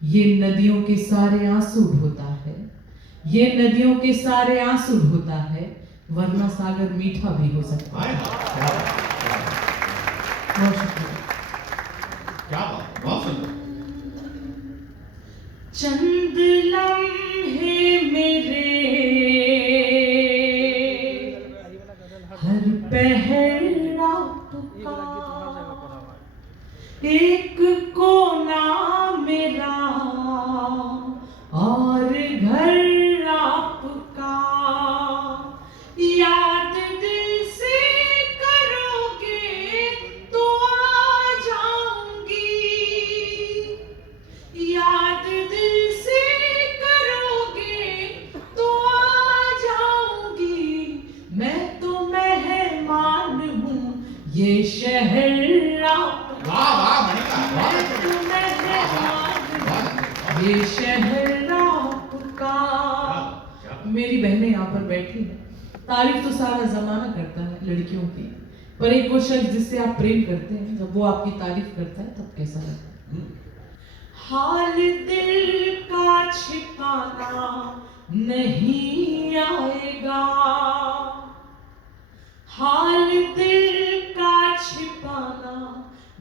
ये नदियों के सारे आंसू ढोता है, ये नदियों के सारे आंसू ढोता है, वरना सागर मीठा भी हो सकता है। बहुत शुक्रिया। क्या बात, बहुत सुंदर। चंद लम्हे मेरे हर पहर आपका, एक कोना मेरा और घर आपका, याद दिल से करोगे तो आ जाऊंगी, याद दिल से करोगे तो आ जाऊंगी, मैं तो मेहमान हूँ ये शहर आपका, वाह वाह मणिका, बहुत ये शहर आपका। मेरी बहनें यहाँ पर बैठी हैं, तारीफ तो सारा जमाना करता है लड़कियों की, पर एक वो शख्स जिससे आप प्रेम करते हैं, जब वो आपकी तारीफ करता है तब कैसा लगता है? हाल दिल का छिपाना नहीं आएगा, हाल दिल का छिपाना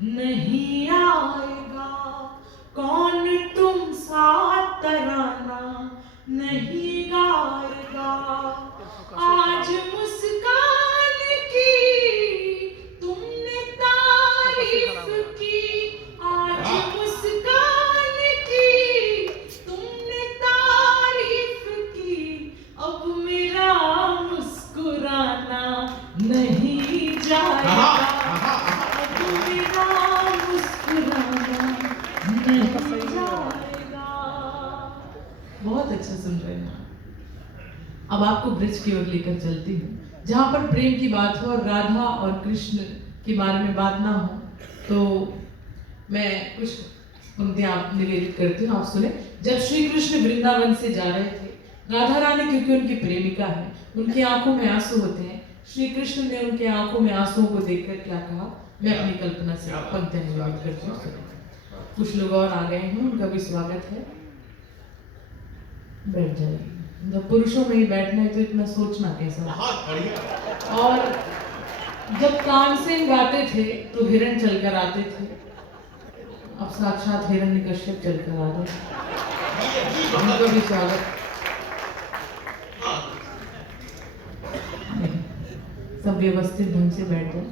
नहीं आएगा, कौन तुम सा तराना नहीं गाएगा, आज मुस्कान की तुमने तारीफ की, आज मुस्कान की तुमने तारीफ की, अब मेरा मुस्कुराना नहीं जाएगा, अब मेरा मुस्कुराना नहीं जाएगा। बहुत अच्छा सुन रहे हैं। अब आपको ब्रिज की ओर लेकर चलती हूँ, जहाँ पर प्रेम की बात हो और राधा और कृष्ण के बारे में बात ना हो, तो मैं कुछ पंक्तियाँ निवेदित करती हूँ, आप सुने। जब श्री कृष्ण वृंदावन से जा रहे थे, राधा रानी क्योंकि उनकी प्रेमिका है, उनकी आंखों में आंसू होते हैं, श्री कृष्ण ने उनके आंखों में आंसुओं को देखकर क्या कहा, मैं अपनी कल्पना से पंक्तियाँ निवेदित करती हूँ। कुछ लोग और आ गए हैं, उनका भी स्वागत है, बैठ जाइए। जब पुरुषों में ही बैठना है तो इतना सोचना कैसा। और जब तानसेन गाते थे तो हिरण चलकर आते थे, अब साक्षात हिरण्यकश्यप चलकर आ रहे, उनका भी स्वागत। सब व्यवस्थित ढंग से बैठ जाए।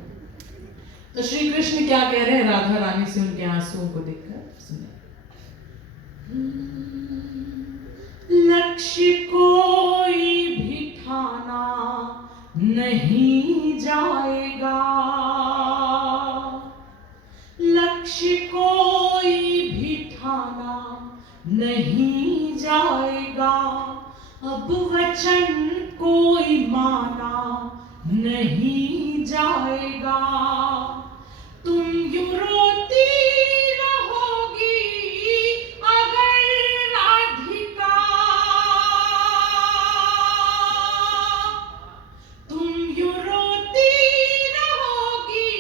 तो श्री कृष्ण क्या कह रहे हैं राधा रानी से उनके आंसुओं को देखकर, सुने। लक्ष्य कोई भी ठाना नहीं जाएगा, लक्ष्य कोई भी ठाना नहीं जाएगा, अब वचन कोई माना नहीं जाएगा, तुम यूं रोती रहोगी अगर राधिका, तुम यूं रोती रहोगी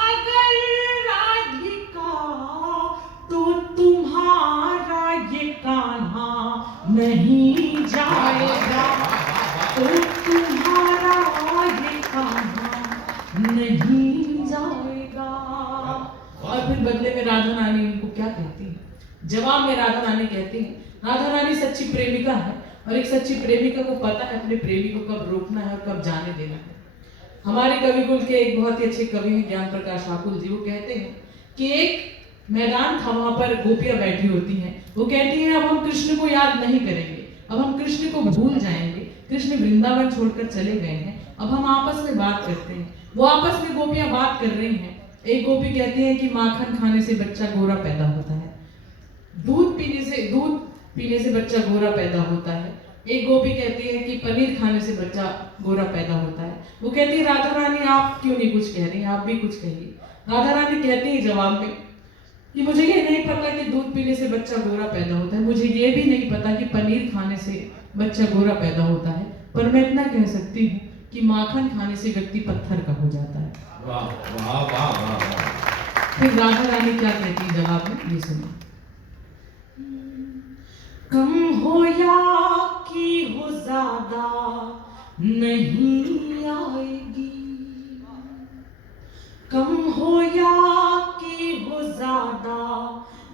अगर राधिका, तो तुम्हारा ये कान्हा नहीं जाएगा, तो तुम्हारा ये कान्हा नहीं जाएगा। और फिर बदले में राधा रानी उनको क्या कहती है, जवाब में राधा रानी कहती है, राधा रानी सच्ची प्रेमिका है और एक सच्ची प्रेमिका को पता है अपने प्रेमी को कब रोकना है और कब जाने देना है। हमारे कविकुल के एक बहुत ही अच्छे कवि हैं ज्ञान प्रकाश आकुल जी, वो कहते हैं कि एक मैदान था, वहां पर गोपियां बैठी होती हैं, वो कहती हैं अब हम कृष्ण को याद नहीं करेंगे, अब हम कृष्ण को भूल जाएंगे, कृष्ण वृंदावन छोड़कर चले गए हैं, अब हम आपस में बात करते हैं। वो आपस में गोपियां बात कर रही हैं, एक गोपी कहती है कि माखन खाने से बच्चा गोरा पैदा होता है, दूध पीने से बच्चा गोरा पैदा होता है, एक गोपी कहती है कि पनीर खाने से बच्चा गोरा पैदा होता है। वो कहती है राधा रानी आप क्यों नहीं कुछ कह रही, आप भी कुछ कहिए। राधा रानी कहती है जवाब में कि मुझे ये नहीं पता कि दूध पीने से बच्चा गोरा पैदा होता है, मुझे ये भी नहीं पता कि पनीर खाने से बच्चा गोरा पैदा होता है, पर मैं इतना कह सकती हूँ कि माखन खाने से व्यक्ति पत्थर का हो जाता है। वाह वाह वाह वाह। फिर राधा रानी क्या कहती है जवाब में, ये सुनो। कम हो या कि हो ज्यादा नहीं आएगी, कम हो या कि हो ज्यादा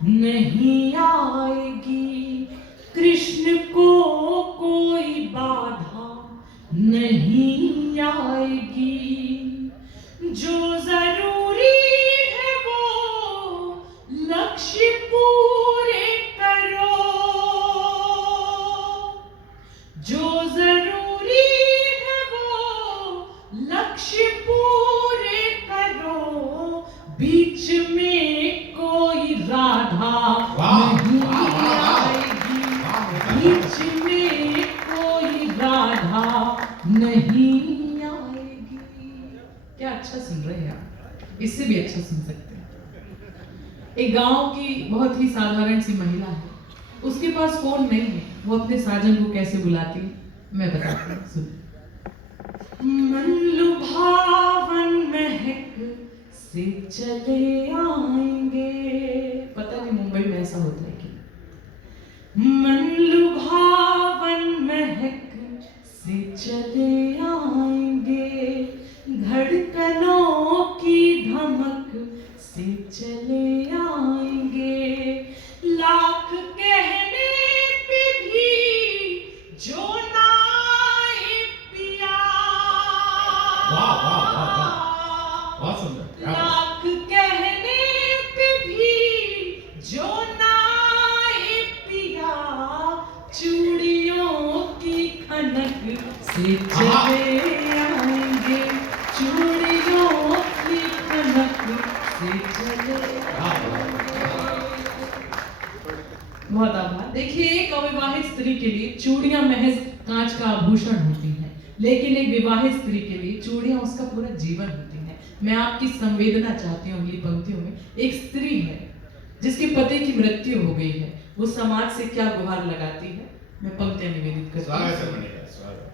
नहीं आएगी, कृष्ण को कोई बाधा नहीं आएगी, जो जरूरी है वो लक्ष्य पूरे करो, जो जरूरी है वो लक्ष्य पूरे करो, बीच में कोई राधा नहीं आएगी, बीच में कोई राधा नहीं आएगी। क्या अच्छा सुन रहे हैं आप, इससे भी अच्छा सुन सकते हैं। एक गांव की बहुत ही साधारण सी महिला है, उसके पास फोन नहीं है, वो अपने साजन को कैसे बुलाती है मैं बताती हूँ, सुन। मन लुभावन महक से चले आएंगे, पता नहीं मुंबई में ऐसा होता है कि मन लुभावन महक से चले आएंगे, धड़कनों की धमक से चले आएंगे, लाख कहने पे भी जो ना आए पिया, वाह वाह वाह वाह, बहुत सुंदर, क्या बात। लाख कहने पे भी जो ना आए पिया, चूड़ियों की खनक से चले आएंगे, चूड़ियों की खनक से चले आएंगे। बहुत आभार। देखिए, एक अविवाहित स्त्री के लिए चूड़ियां महज कांच का आभूषण होती हैं, लेकिन एक विवाहित स्त्री के लिए चूड़ियां उसका पूरा जीवन होती हैं। मैं आपकी संवेदना चाहती हूँ अगली पंक्तियों में। एक स्त्री है जिसके पति की मृत्यु हो गई है, वो समाज से क्या गुहार लगाती है, मैं पंक्तियां निवेदित करती स्वागत है हूँ। मणिका, स्वागत।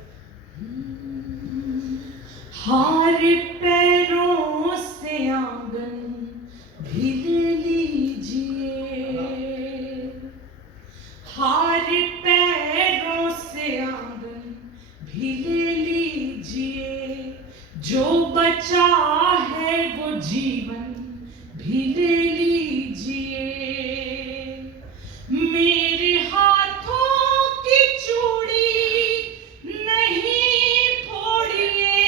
हार पैरों से आंगन भी ले लीजिए, हार पैरों से आंगन भी ले लीजिए, जो बचा है वो जीवन भी ले लीजिए, मेरे हाथों की चूड़ी नहीं फोड़िए,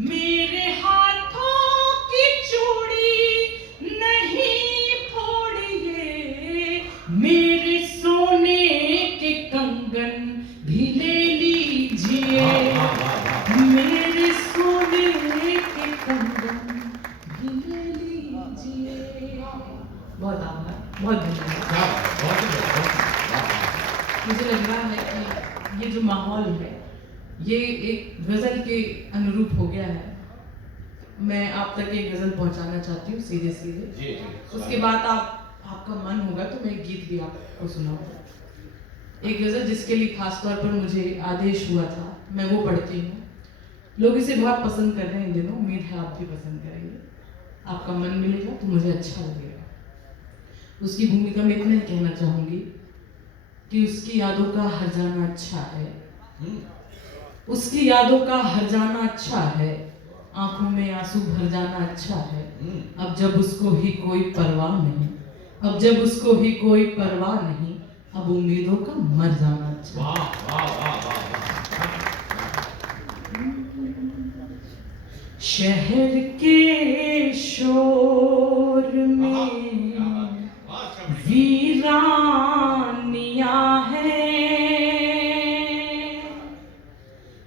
मेरे हाथों की चूड़ी नहीं फोड़िए, मेरे सोने के कंगन भी ले लीजिए, वाह वाह वाह वाह, मेरे सोने के कंगन भी ले लीजिए। बहुत आभार, बहुत धन्यवाद। क्या बात, बहुत सुंदर, बहुत सुंदर, वाह वाह। मुझे लग रहा है कि ये जो माहौल है ये एक गजल के अनुरूप हो गया है। मैं आप तक एक गजल पहुंचाना चाहती हूँ सीधे सीधे, जी जी, उसके बाद आपका मन होगा तो मैं एक गीत भी आपको सुनाऊंगा। एक गजल जिसके लिए खास तौर पर मुझे आदेश हुआ था, मैं वो पढ़ती हूँ। लोग इसे बहुत पसंद कर रहे हैं इन दिनों, उम्मीद है आप भी पसंद करेंगे, आपका मन मिलेगा तो मुझे अच्छा लगेगा। उसकी भूमिका में इतना ही कहना चाहूंगी कि उसकी यादों का हर जाना अच्छा है, उसकी यादों का हर जाना अच्छा है, आंखों में आंसू भर जाना अच्छा है, अब जब उसको ही कोई परवाह नहीं, अब जब उसको ही कोई परवाह नहीं, अब उम्मीदों का मर जाना अच्छा है। वाह वाह वाह वाह वाह। शहर के शोर में वीरानियां हैं,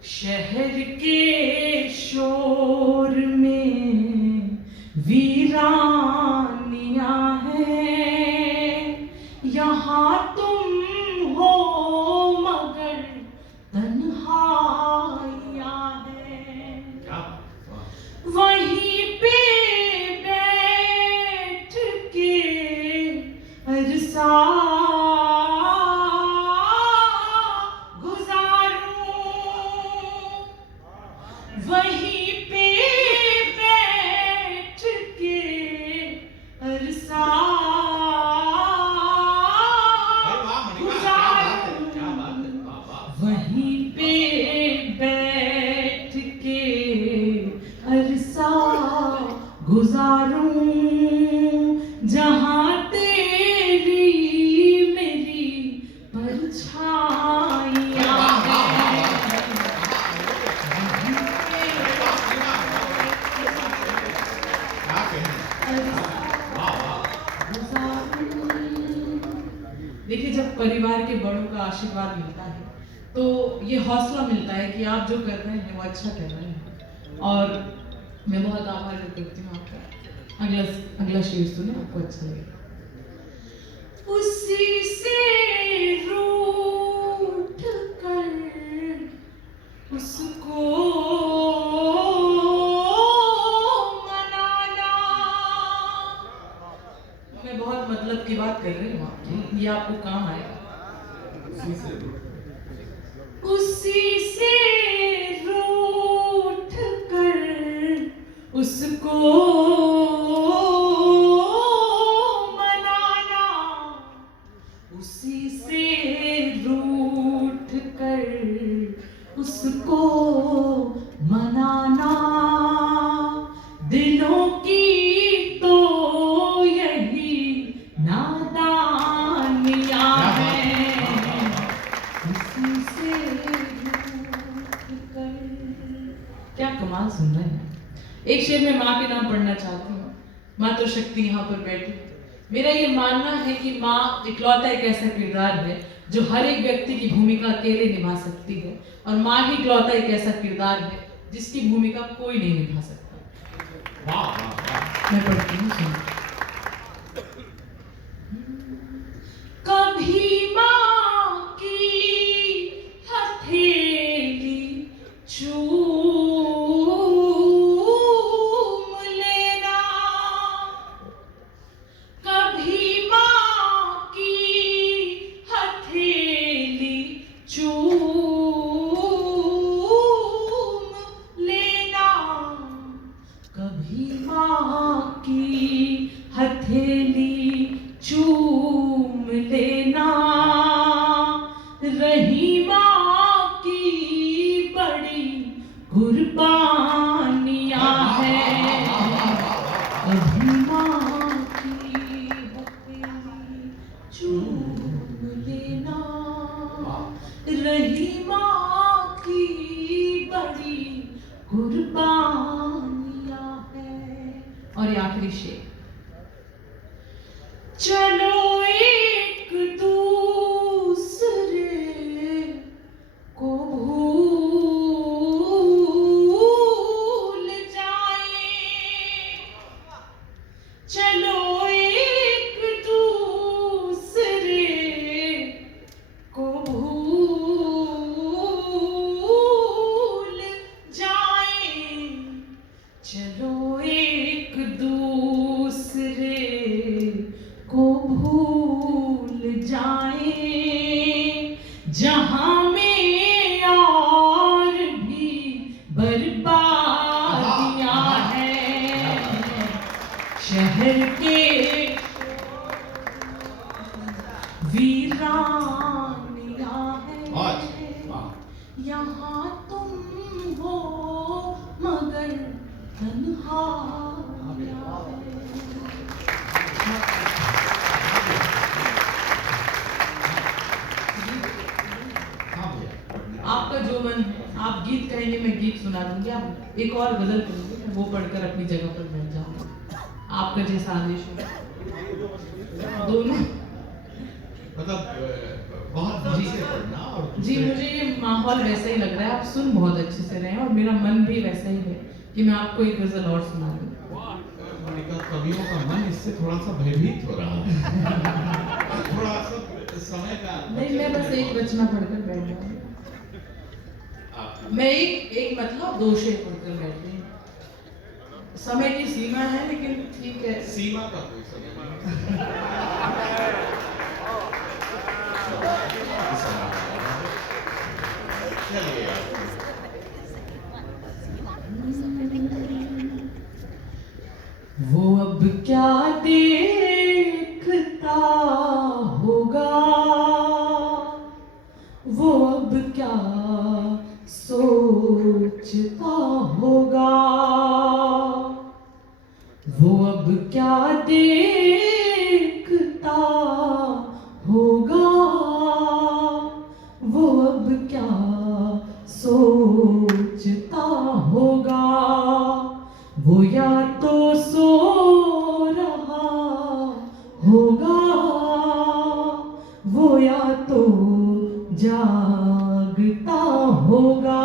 शहर के शोर में वीरानियां हैं, यहाँ तुम हो मगर तन्हाइयां हैं, क्या बात, वाह। वहीं पे बैठ के अरसा गुजारूं, वहीं पे बैठ के अरसा गुजारूं जहां तेरी मेरी परछाइयां हैं। देखिए, जब परिवार के बड़ों का आशीर्वाद मिलता है तो ये हौसला मिलता है कि आप जो कर रहे हैं वो अच्छा कर रहे हैं। और मैं बहुत आभार व्यक्त करती हूँ आपका। अगला शेर सुने, आपको अच्छा लगेगा। उसी से रूठ कर उसको मनाना। मैं बहुत मतलब की बात कर रही हूँ आपकी, ये आपको काम आएगा। उसी से रूठ कर उसको मनाना, उसी से रूठ कर उसको मनाना, दिलों की तो यही नादानियां हैं। उसी से क्या कमाल सुन रहे हैं। एक शेर में माँ के नाम पढ़ना चाहती हूँ। मातृशक्ति यहाँ पर बैठी है। मेरा ये मानना है कि माँ इकलौता एक ऐसा किरदार है जो हर एक व्यक्ति की भूमिका अकेले निभा सकती है, और माँ ही इकलौता एक ऐसा किरदार है जिसकी भूमिका कोई नहीं निभा सकता। मैं पढ़ती हूँ, सुनो। कभी माँ की हथेली चूम लेना, कभी माँ की हथेली चूम लेना, कभी माँ की हथेली चूम लेना, रही माँ की बड़ी कुर्बानियां हैं। कभी माँ की हथेली चूम लेना, रही माँ की बड़ी कुर्बानियां हैं। और ये आखिरी शेर। चलो एक दूसरे को भूल जाए, चलो एक दूसरे को भूल जाए, चलो एक दूसरे को भूल जाए, जहां में और भी बर्बादियां हैं। शहर के वीरानियां हैं, यहाँ तुम हो मगर तन्हाइयां हैं। आपका जो मन, आप गीत कहेंगे मैं गीत सुना दूंगी, आप एक और गजल करेंगे मैं वो पढ़कर अपनी जगह पर बैठ जाऊंगा। आपका जैसा आदेश हो। दोनों मतलब बहुत मन से पढ़ना। और जी, मुझे ये माहौल वैसा ही लग रहा है। आप सुन बहुत अच्छे से रहे हैं और मेरा मन भी वैसा ही है कि मैं आपको एक गजल और सुना दूं। मोनिका, कवियों का मन इससे थोड़ा सा भयभीत हो रहा है। थोड़ा सा समय का नहीं, मैं बस एक रचना पढ़कर बैठ जाऊंगी। मैं एक मतलब 2 शेर पढ़कर बैठ रही हूँ। समय की सीमा है, लेकिन ठीक है। सीमा का कोई समय नहीं। चलिए, वो अब क्या देखता होगा, वो अब क्या सोचता होगा, वो अब अब क्या देखता होगा, वो अब क्या सोचता होगा, वो या तो सो रहा होगा, वो या तो जागता होगा।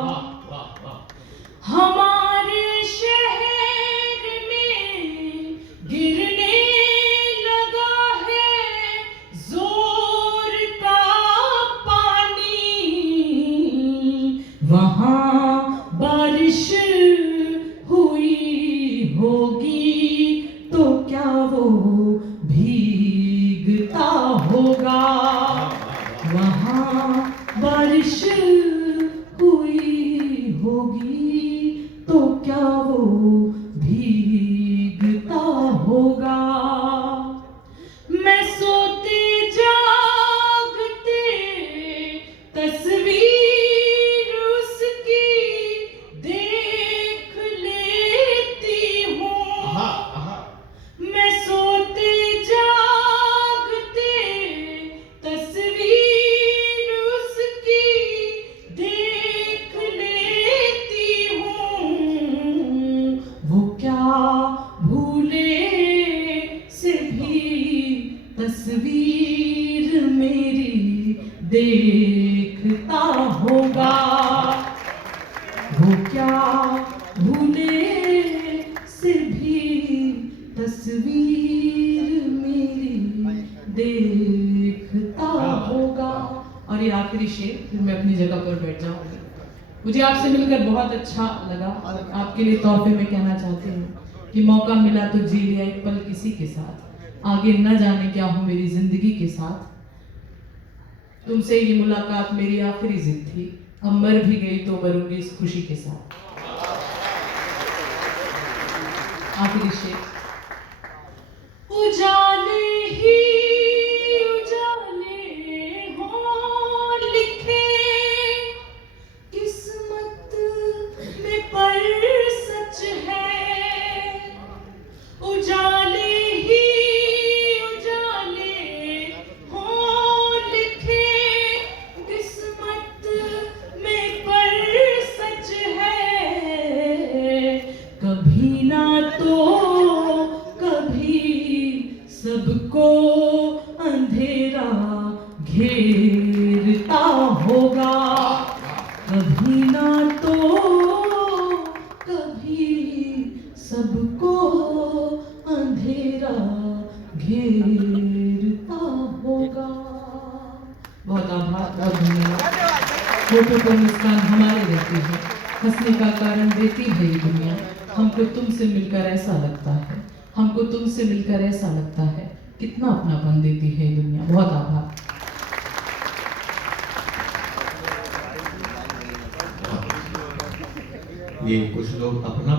वाह वाह वाह। हमारे शहर में गिरने लगा है जोर का पानी, वहाँ बारिश हुई होगी तो क्या वो भीगता होगा, वहाँ बारिश हुई होगी तो क्या वो भीगता होगा। मैं सोते जागते तस्वीर उसकी देख लेती हूँ, आहा आहा। मैं सोते जागते तस्वीर उसकी देख लेती हूँ, वो क्या भूले से भी तस्वीर मेरी देखता होगा, वो क्या भूले से भी तस्वीर मेरी देखता होगा। और ये आखिरी शेर, फिर मैं अपनी जगह पर बैठ जाऊंगी। मुझे आपसे मिलकर बहुत अच्छा लगा। आपके लिए तोहफे में कहना चाहती हूँ कि मौका मिला तो जी लिया एक पल किसी के साथ, आगे न जाने क्या हो मेरी जिंदगी के साथ। तुमसे ये मुलाकात मेरी आखिरी जिद थी, अब मर भी गई तो मरूंगी इस खुशी के साथ। आखिरी शेर। उजाले ही उजाले हों लिखे किस्मत में पर सच है, उजाले ही उजाले हों लिखे किस्मत में पर सच है, कभी ना तो कभी सबको अंधेरा घेरता होगा, कभी ना तो कभी सबको अंधेरा घेरता होगा। बहुत आभार, बहुत धन्यवाद। होठों पर मुस्कान हमारे रहती है, हंसने का कारण देती है ये दुनिया। हमको तुमसे मिलकर ऐसा लगता है, हमको तुमसे मिलकर ऐसा लगता है, कितना अपनापन देती है ये दुनिया। बहुत आभार। ये कुछ लोग अपना